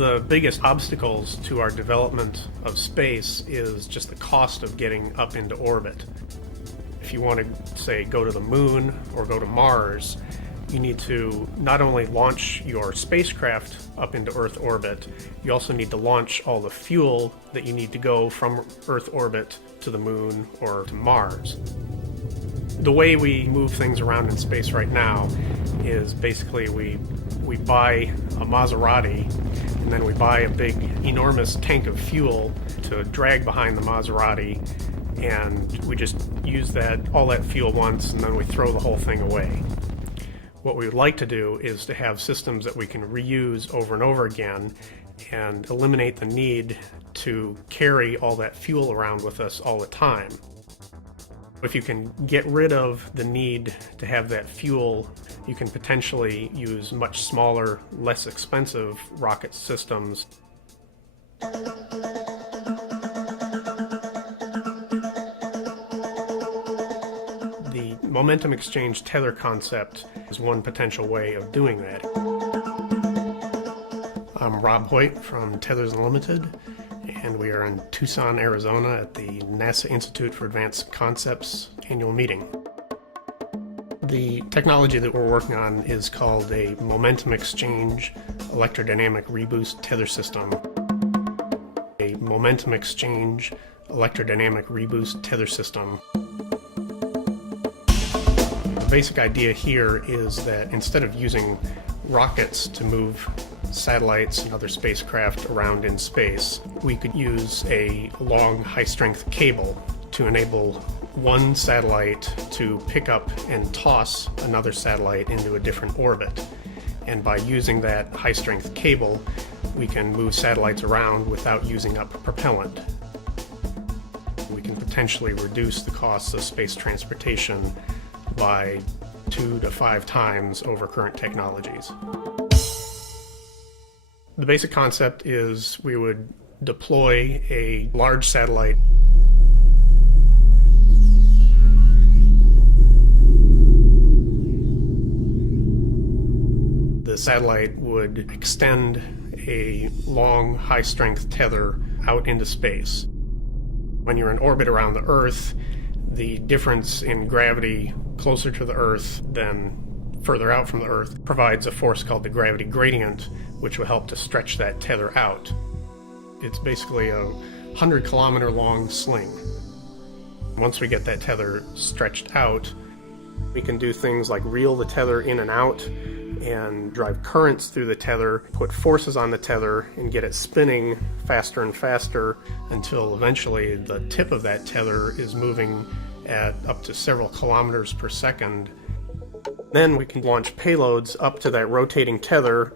the biggest obstacles to our development of space is just the cost of getting up into orbit. If you want to, say, go to the moon or go to Mars, you need to not only launch your spacecraft up into Earth orbit, you also need to launch all the fuel that you need to go from Earth orbit to the moon or to Mars. The way we move things around in space right now is basically we buy a Maserati, and then we buy a big, enormous tank of fuel to drag behind the Maserati, and we just use all that fuel once, and then we throw the whole thing away. What we would like to do is to have systems that we can reuse over and over again and eliminate the need to carry all that fuel around with us all the time. If you can get rid of the need to have that fuel, you can potentially use much smaller, less expensive rocket systems. The momentum exchange tether concept is one potential way of doing that. I'm Rob Hoyt from Tethers Unlimited, and we are in Tucson, Arizona at the NASA Institute for Advanced Concepts annual meeting. The technology that we're working on is called a momentum exchange electrodynamic reboost tether system. A momentum exchange electrodynamic reboost tether system. The basic idea here is that instead of using rockets to move satellites and other spacecraft around in space, we could use a long, high-strength cable to enable one satellite to pick up and toss another satellite into a different orbit. And by using that high-strength cable, we can move satellites around without using up propellant. We can potentially reduce the costs of space transportation by 2 to 5 times over current technologies. The basic concept is we would deploy a large satellite. The satellite would extend a long, high-strength tether out into space. When you're in orbit around the Earth, the difference in gravity closer to the Earth than further out from the Earth provides a force called the gravity gradient, which will help to stretch that tether out. It's basically a 100-kilometer long sling. Once we get that tether stretched out, we can do things like reel the tether in and out and drive currents through the tether, put forces on the tether, and get it spinning faster and faster until eventually the tip of that tether is moving at up to several kilometers per second. Then we can launch payloads up to that rotating tether.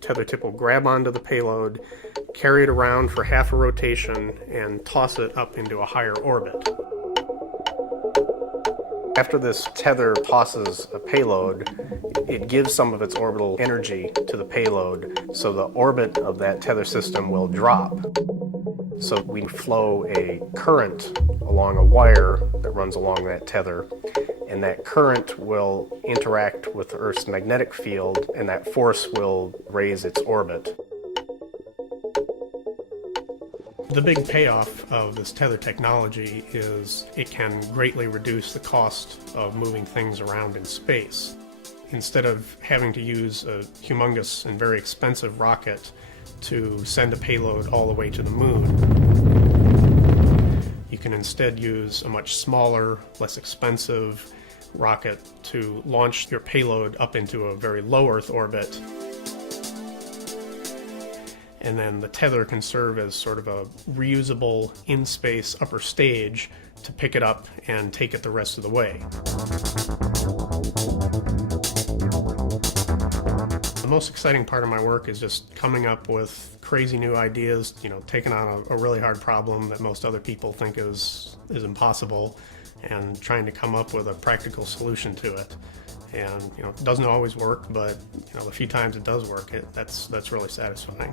Tether tip will grab onto the payload, carry it around for half a rotation, and toss it up into a higher orbit. After this tether tosses a payload, it gives some of its orbital energy to the payload, so the orbit of that tether system will drop. So we flow a current along a wire that runs along that tether, and that current will interact with the Earth's magnetic field, and that force will raise its orbit. The big payoff of this tether technology is it can greatly reduce the cost of moving things around in space. Instead of having to use a humongous and very expensive rocket to send a payload all the way to the moon, you can instead use a much smaller, less expensive rocket to launch your payload up into a very low Earth orbit. And then the tether can serve as sort of a reusable in-space upper stage to pick it up and take it the rest of the way. The most exciting part of my work is just coming up with crazy new ideas, taking on a really hard problem that most other people think is impossible, and trying to come up with a practical solution to it. And it doesn't always work, but the few times it does work, that's really satisfying.